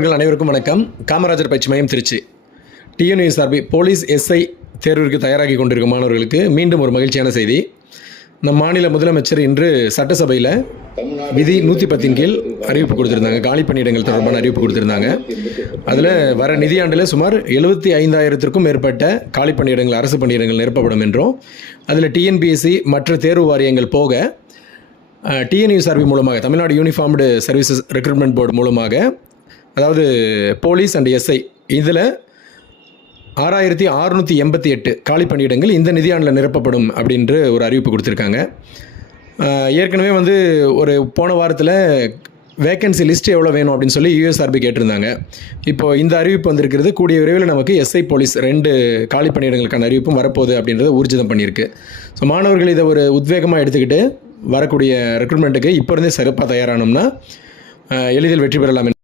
அனைவருக்கும் வணக்கம். காமராஜர் பயிற்சி மையம் திருச்சி. டிஎன்யூஎஸ்ஆர்பி போலீஸ் எஸ்ஐ தேர்விற்கு தயாராகி கொண்டிருக்கும் மாணவர்களுக்கு மீண்டும் ஒரு மகிழ்ச்சியான செய்தி. நம் மாநில முதலமைச்சர் இன்று சட்டசபையில் விதி 110 கீழ் அறிவிப்பு கொடுத்துருந்தாங்க. காலி பணியிடங்கள் தொடர்பான அறிவிப்பு கொடுத்துருந்தாங்க. அதில் வர நிதியாண்டில் சுமார் 75,000க்கும் மேற்பட்ட காலி பணியிடங்கள், அரசு பணியிடங்கள் நிரப்பப்படும் என்றும், அதில் டிஎன்பிஎஸ்சி மற்ற தேர்வு வாரியங்கள் போக டிஎன்யூஎஸ்ஆர்பி மூலமாக, Tamil Nadu uniformed services recruitment board மூலமாக, அதாவது போலீஸ் அண்ட் எஸ்ஐ, இதில் 6,688 காலி பணியிடங்கள் இந்த நிதியாண்டில் நிரப்பப்படும் அப்படின்ற ஒரு அறிவிப்பு கொடுத்துருக்காங்க. ஏற்கனவே ஒரு போன வாரத்தில் வேக்கன்சி லிஸ்ட் எவ்வளோ வேணும் அப்படின்னு சொல்லி யூஎஸ்ஆர்பி கேட்டிருந்தாங்க. இப்போது இந்த அறிவிப்பு வந்திருக்கிறது. கூடிய விரைவில் நமக்கு எஸ்ஐ போலீஸ் 2 காலி பணியிடங்களுக்கான அறிவிப்பும் வரப்போகுது அப்படின்றத ஊர்ஜிதம் பண்ணியிருக்கு. ஸோ மாணவர்கள் இதை ஒரு உத்வேகமாக எடுத்துக்கிட்டு வரக்கூடிய ரெக்ரூட்மெண்ட்டுக்கு இப்போ இருந்தே சிறப்பாக தயாரானோம்னா எளிதில் வெற்றி பெறலாம்.